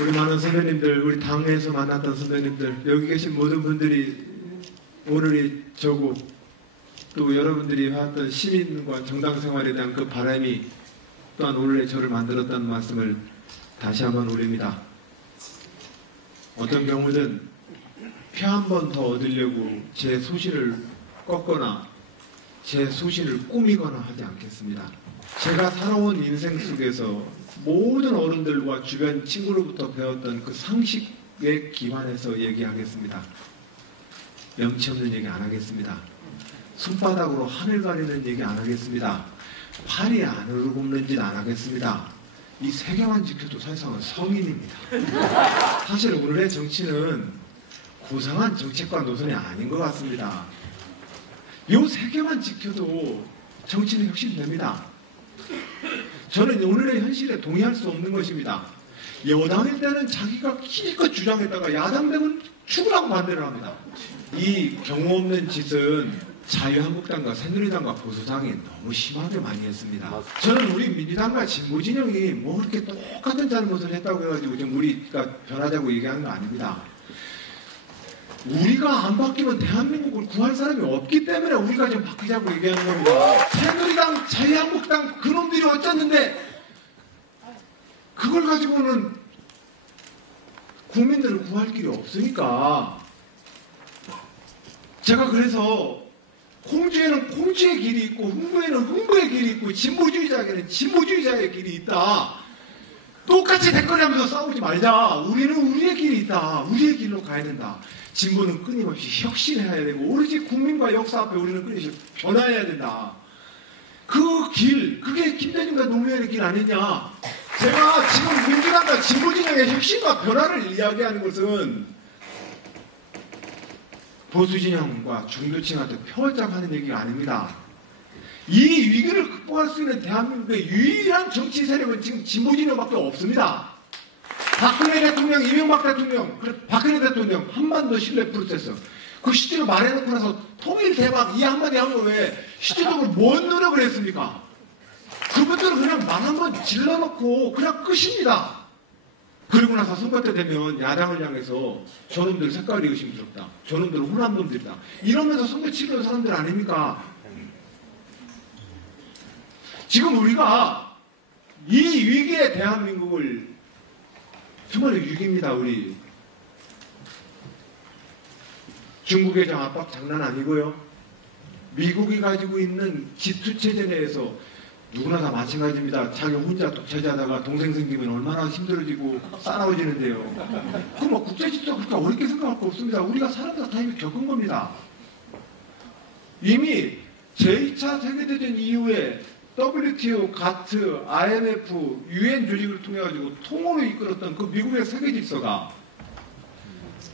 우리 많은 선배님들, 우리 당에서 만났던 선배님들, 여기 계신 모든 분들이 오늘이 저고 또 여러분들이 해왔던 시민과 정당 생활에 대한 그 바람이 또한 오늘의 저를 만들었다는 말씀을 다시 한번 올립니다. 어떤 경우는 표 한 번 더 얻으려고 제 소신을 꺾거나 제 소신을 꾸미거나 하지 않겠습니다. 제가 살아온 인생 속에서 모든 어른들과 주변 친구로부터 배웠던 그 상식에 기반해서 얘기하겠습니다. 염치 없는 얘기 안 하겠습니다. 손바닥으로 하늘 가리는 얘기 안 하겠습니다. 팔이 안으로 굽는 짓 안 하겠습니다. 이 세 개만 지켜도 사실상은 성인입니다. 사실 오늘의 정치는 고상한 정책과 노선이 아닌 것 같습니다. 이 세 개만 지켜도 정치는 혁신됩니다. 저는 오늘의 현실에 동의할 수 없는 것입니다. 여당일 때는 자기가 기껏 주장했다가 야당 되면 죽으라고 반대를 합니다. 이 경우 없는 짓은 자유한국당과 새누리당과 보수당이 너무 심하게 많이 했습니다. 저는 우리 민주당과 진보진영이 뭐 그렇게 똑같은 잘못을 했다고 해가지고 지금 우리가 변하자고 얘기하는 거 아닙니다. 우리가 안 바뀌면 대한민국을 구할 사람이 없기 때문에 우리가 지금 바뀌자고 얘기하는 겁니다. 새누리당, 자유한국당 그놈들이 어쩌는데 그걸 가지고는 국민들을 구할 길이 없으니까 제가 그래서 공주에는 공주의 길이 있고 흥부에는 흥부의 길이 있고 진보주의자에게는 진보주의자의 길이 있다. 똑같이 댓글하면서 싸우지 말자. 우리는 우리의 길이 있다. 우리의 길로 가야 된다. 진보는 끊임없이 혁신해야 되고 오로지 국민과 역사 앞에 우리는 끊임없이 변화해야 된다. 그 길, 그게 김대중과 노무현의 길 아니냐. 제가 지금 민주당과 진보진영의 혁신과 변화를 이야기하는 것은 보수진영과 중도층한테 표절하는 얘기가 아닙니다. 이 위기를 극복할 수 있는 대한민국의 유일한 정치 세력은 지금 진보진영밖에 없습니다. 박근혜 대통령, 이명박 대통령, 박근혜 대통령 한반도 신뢰 프로세스 그 실제로 말해놓고 나서 통일 대박 이 한마디 한 거 왜 실제적으로 뭔 노력을 했습니까? 그분들은 그냥 말 한번 질러놓고 그냥 끝입니다. 그리고 나서 선거 때 되면 야당을 향해서 저놈들 색깔이 의심스럽다. 저놈들은 호남놈들이다. 이러면서 선거 치르는 사람들 아닙니까? 지금 우리가 이 위기의 대한민국을 정말 위기입니다. 우리 중국의 압박 장난 아니고요. 미국이 가지고 있는 G2체제 내에서 누구나 다 마찬가지입니다. 자기 혼자 독차지하다가 동생 생기면 얼마나 힘들어지고 싸나워지는데요. 그럼 뭐 국제질서가 그렇게 어렵게 생각할 거 없습니다. 우리가 사람들 다 이미 겪은 겁니다. 이미 제2차 세계대전 이후에 WTO, 가트, IMF, UN 조직을 통해 가지고 통으로 이끌었던 그 미국의 세계질서가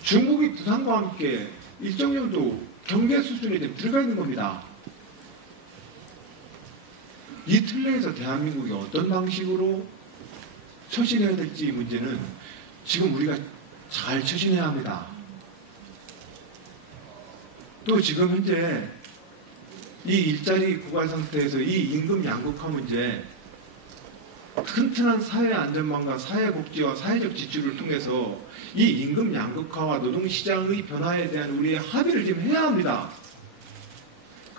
중국이 부산과 함께 일정 정도 경계 수준에 들어가 있는 겁니다. 이 틀 내에서 대한민국이 어떤 방식으로 처신해야 될지 문제는 지금 우리가 잘 처신해야 합니다. 또 지금 현재 이 일자리 고갈 상태에서 이 임금 양극화 문제 튼튼한 사회 안전망과 사회복지와 사회적 지출을 통해서 이 임금 양극화와 노동시장의 변화에 대한 우리의 합의를 지금 해야 합니다.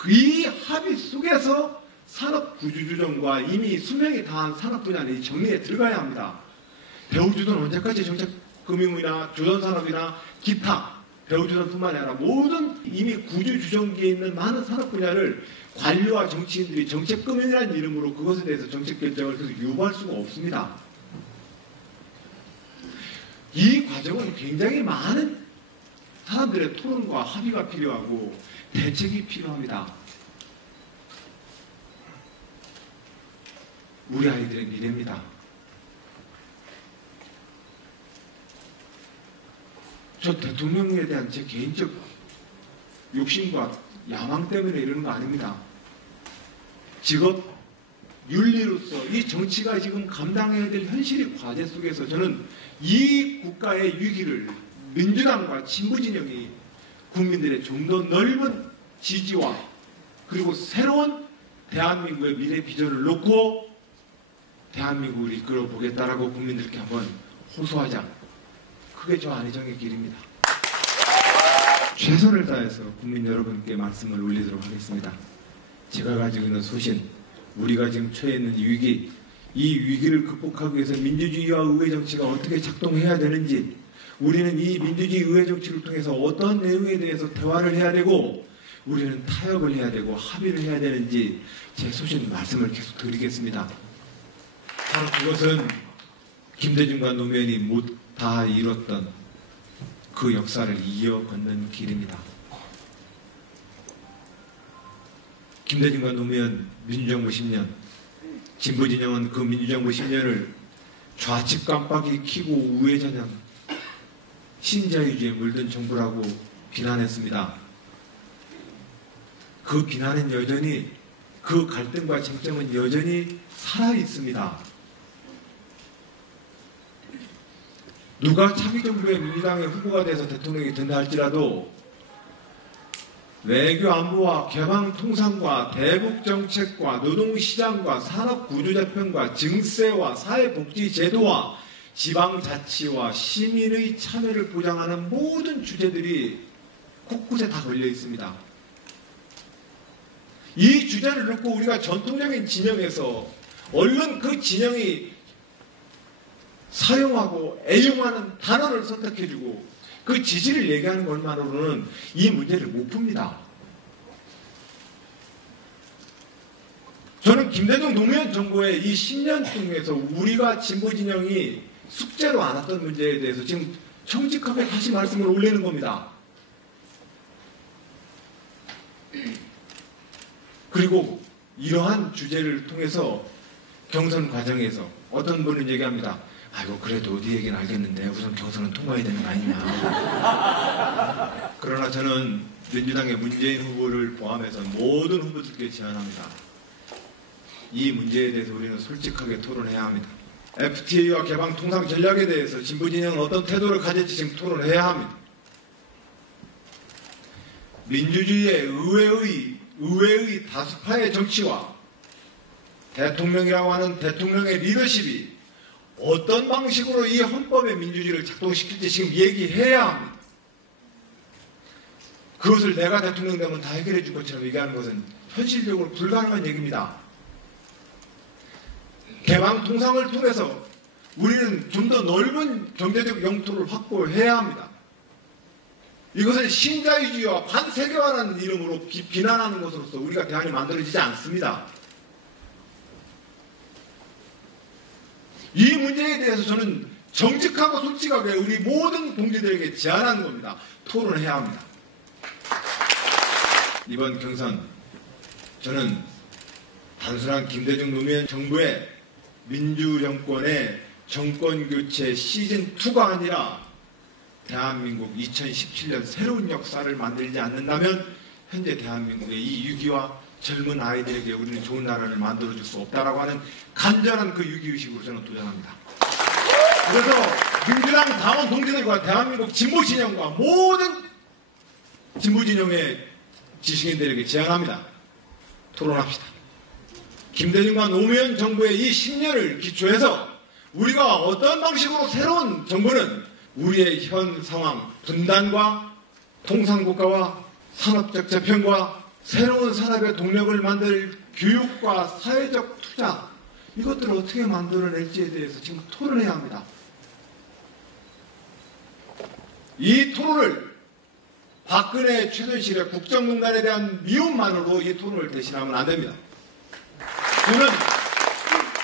이 합의 속에서 산업구조조정과 이미 수명이 다한 산업 분야는 이 정리에 들어가야 합니다. 대우조선 언제까지 정책금융이나 조선산업이나 기타 대우조선뿐만 아니라 모든 이미 구조조정기에 있는 많은 산업 분야를 관료와 정치인들이 정책금융이라는 이름으로 그것에 대해서 정책 결정을 계속 요구할 수가 없습니다. 이 과정은 굉장히 많은 사람들의 토론과 합의가 필요하고 대책이 필요합니다. 우리 아이들의 미래입니다. 저 대통령에 대한 제 개인적 욕심과 야망 때문에 이러는 거 아닙니다. 직업, 윤리로서 이 정치가 지금 감당해야 될 현실의 과제 속에서 저는 이 국가의 위기를 민주당과 진보진영이 국민들의 좀 더 넓은 지지와 그리고 새로운 대한민국의 미래 비전을 놓고 대한민국을 이끌어 보겠다라고 국민들께 한번 호소하자. 그게 저 안희정의 길입니다. 최선을 다해서 국민 여러분께 말씀을 올리도록 하겠습니다. 제가 가지고 있는 소신, 우리가 지금 처해 있는 위기, 이 위기를 극복하기 위해서 민주주의와 의회 정치가 어떻게 작동해야 되는지, 우리는 이 민주주의 의회 정치를 통해서 어떤 내용에 대해서 대화를 해야 되고, 우리는 타협을 해야 되고 합의를 해야 되는지 제 소신 말씀을 계속 드리겠습니다. 바로 그것은 김대중과 노무현이 못 다 이뤘던 그 역사를 이어걷는 길입니다. 김대중과 노무현 민주정부 10년, 진보진영은 그 민주정부 10년을 좌측 깜빡이 켜고 우회전형 신자유주의에 물든 정부라고 비난했습니다. 그 비난은 여전히, 그 갈등과 쟁점은 여전히 살아있습니다. 누가 차기 정부의 민주당의 후보가 돼서 대통령이 된다 할지라도 외교 안보와 개방 통상과 대북 정책과 노동시장과 산업구조재편과 증세와 사회복지제도와 지방자치와 시민의 참여를 보장하는 모든 주제들이 곳곳에 다 걸려 있습니다. 이 주제를 놓고 우리가 전통적인 진영에서 얼른 그 진영이 사용하고 애용하는 단어를 선택해주고 그 지지를 얘기하는 것만으로는 이 문제를 못 풉니다. 저는 김대중 노무현 정부의 이 10년 중에서 우리가 진보진영이 숙제로 안았던 문제에 대해서 지금 정직하게 다시 말씀을 올리는 겁니다. 그리고 이러한 주제를 통해서 경선 과정에서 어떤 분은 얘기합니다. 아이고 그래도 어디 얘기는 알겠는데 우선 경선은 통과해야 되는 거 아니냐. 그러나 저는 민주당의 문재인 후보를 포함해서 모든 후보들께 제안합니다. 이 문제에 대해서 우리는 솔직하게 토론해야 합니다. FTA와 개방 통상 전략에 대해서 진보진영은 어떤 태도를 가질지 지금 토론해야 합니다. 민주주의의 의회의 다수파의 정치와 대통령이라고 하는 대통령의 리더십이 어떤 방식으로 이 헌법의 민주주의를 작동시킬지 지금 얘기해야 합니다. 그것을 내가 대통령 되면 다 해결해 줄 것처럼 얘기하는 것은 현실적으로 불가능한 얘기입니다. 개방 통상을 통해서 우리는 좀 더 넓은 경제적 영토를 확보해야 합니다. 이것을 신자유주의와 반세계화라는 이름으로 비난하는 것으로서 우리가 대안이 만들어지지 않습니다. 이 문제에 대해서 저는 정직하고 솔직하게 우리 모든 동지들에게 제안하는 겁니다. 토론해야 합니다. 이번 경선 저는 단순한 김대중 노무현 정부의 민주정권의 정권교체 시즌2가 아니라 대한민국 2017년 새로운 역사를 만들지 않는다면 현재 대한민국의 이 위기와 젊은 아이들에게 우리는 좋은 나라를 만들어줄 수 없다라고 하는 간절한 그 위기의식으로 저는 도전합니다. 그래서 민주당 당원 동지들과 대한민국 진보진영과 모든 진보진영의 지식인들에게 제안합니다. 토론합시다. 김대중과 노무현 정부의 이 10년을 기초해서 우리가 어떤 방식으로 새로운 정부는 우리의 현 상황, 분단과 통상국가와 산업적 재편과 새로운 산업의 동력을 만들 교육과 사회적 투자, 이것들을 어떻게 만들어낼지에 대해서 지금 토론해야 합니다. 이 토론을 박근혜 최순실의 국정농단에 대한 미움만으로 이 토론을 대신하면 안 됩니다. 저는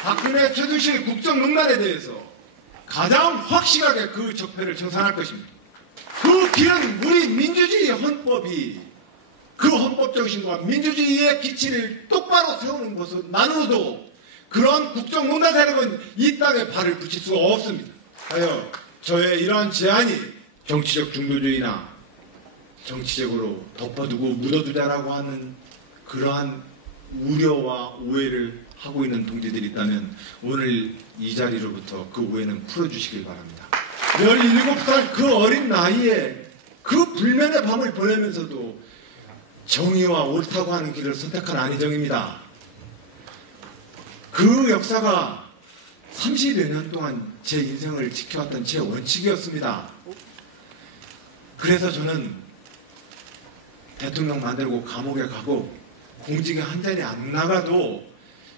박근혜 최순실 국정농단에 대해서 가장 확실하게 그 적폐를 청산할 것입니다. 그 길은 우리 민주주의 헌법이 그 헌법 정신과 민주주의의 기치를 똑바로 세우는 것만으로도 그런 국정농단 세력은 이 땅에 발을 붙일 수가 없습니다. 하여 저의 이러한 제안이 정치적 중도주의나 정치적으로 덮어두고 묻어두자라고 하는 그러한 우려와 오해를 하고 있는 동지들이 있다면 오늘 이 자리로부터 그 오해는 풀어주시길 바랍니다. 17살 그 어린 나이에 그 불면의 밤을 보내면서도 정의와 옳다고 하는 길을 선택한 안희정입니다. 그 역사가 30여 년 동안 제 인생을 지켜왔던 제 원칙이었습니다. 그래서 저는 대통령 만들고 감옥에 가고 공직에 한 자리 안 나가도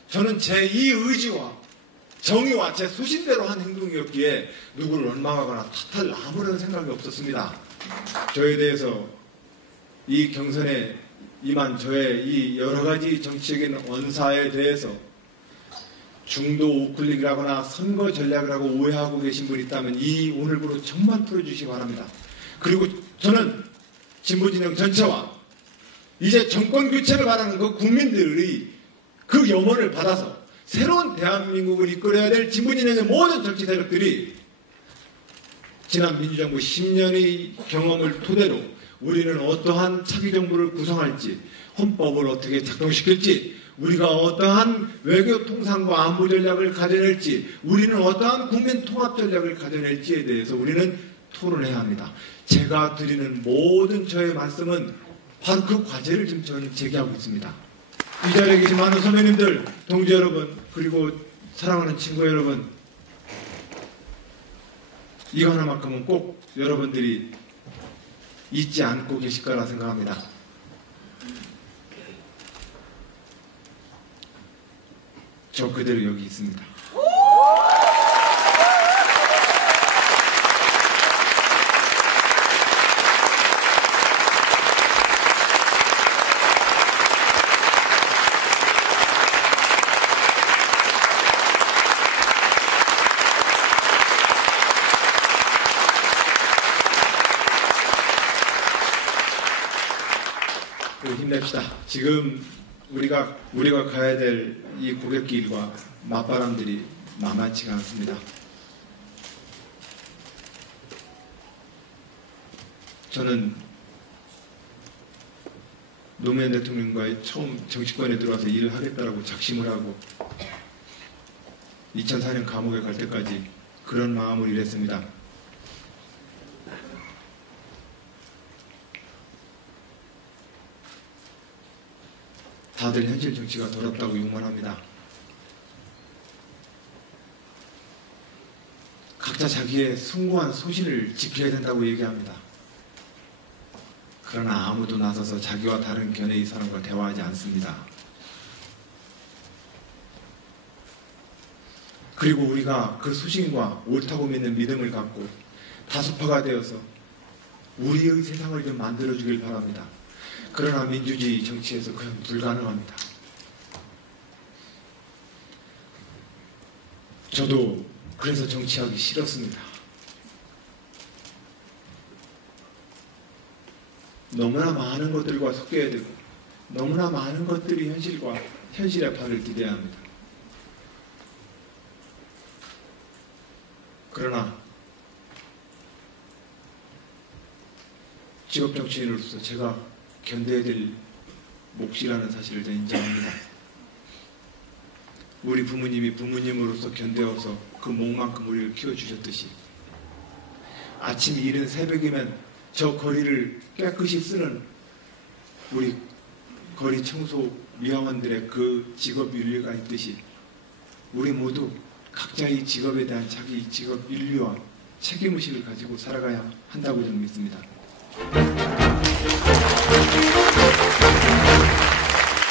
저는 제 이 의지와 정의와 제 소신대로 한 행동이었기에 누구를 원망하거나 탓할 아무런 생각이 없었습니다. 저에 대해서 이 경선에 임한 저의 이 여러 가지 정치적인 언사에 대해서 중도 우클릭이라거나 선거 전략을 하고 오해하고 계신 분이 있다면 이 오늘부로 정말 풀어주시기 바랍니다. 그리고 저는 진보진영 전체와 이제 정권 교체를 바라는 그 국민들의 그 염원을 받아서 새로운 대한민국을 이끌어야 될 진보진영의 모든 정치 세력들이 지난 민주정부 10년의 경험을 토대로 우리는 어떠한 차기 정부를 구성할지, 헌법을 어떻게 작동시킬지, 우리가 어떠한 외교 통상과 안보 전략을 가져낼지, 우리는 어떠한 국민 통합 전략을 가져낼지에 대해서 우리는 토론해야 합니다. 제가 드리는 모든 저의 말씀은 바로 그 과제를 지금 저는 제기하고 있습니다. 이 자리에 계신 많은 선배님들, 동지 여러분, 그리고 사랑하는 친구 여러분, 이거 하나만큼은 꼭 여러분들이 잊지 않고 계실 거라 생각합니다. 저 그대로 여기 있습니다. 힘냅시다. 지금 우리가 가야 될 이 고갯길과 맞바람들이 만만치가 않습니다. 저는 노무현 대통령과의 처음 정치권에 들어와서 일을 하겠다라고 작심을 하고 2004년 감옥에 갈 때까지 그런 마음으로 일했습니다. 다들 현실 정치가 더럽다고 욕만 합니다. 각자 자기의 숭고한 소신을 지켜야 된다고 얘기합니다. 그러나 아무도 나서서 자기와 다른 견해의 사람과 대화하지 않습니다. 그리고 우리가 그 소신과 옳다고 믿는 믿음을 갖고 다수파가 되어서 우리의 세상을 좀 만들어주길 바랍니다. 그러나 민주주의 정치에서 그건 불가능합니다. 저도 그래서 정치하기 싫었습니다. 너무나 많은 것들과 섞여야 되고 너무나 많은 것들이 현실의 발을 디뎌야 합니다. 그러나 직업 정치인으로서 제가 견뎌야 될 몫이라는 사실을 저는 인정합니다. 우리 부모님이 부모님으로서 견뎌서 그 몫만큼 우리를 키워주셨듯이 아침 이른 새벽이면 저 거리를 깨끗이 쓰는 우리 거리 청소 미화원들의 그 직업 윤리가 있듯이 우리 모두 각자의 직업에 대한 자기 직업 윤리와 책임의식을 가지고 살아가야 한다고 저는 믿습니다.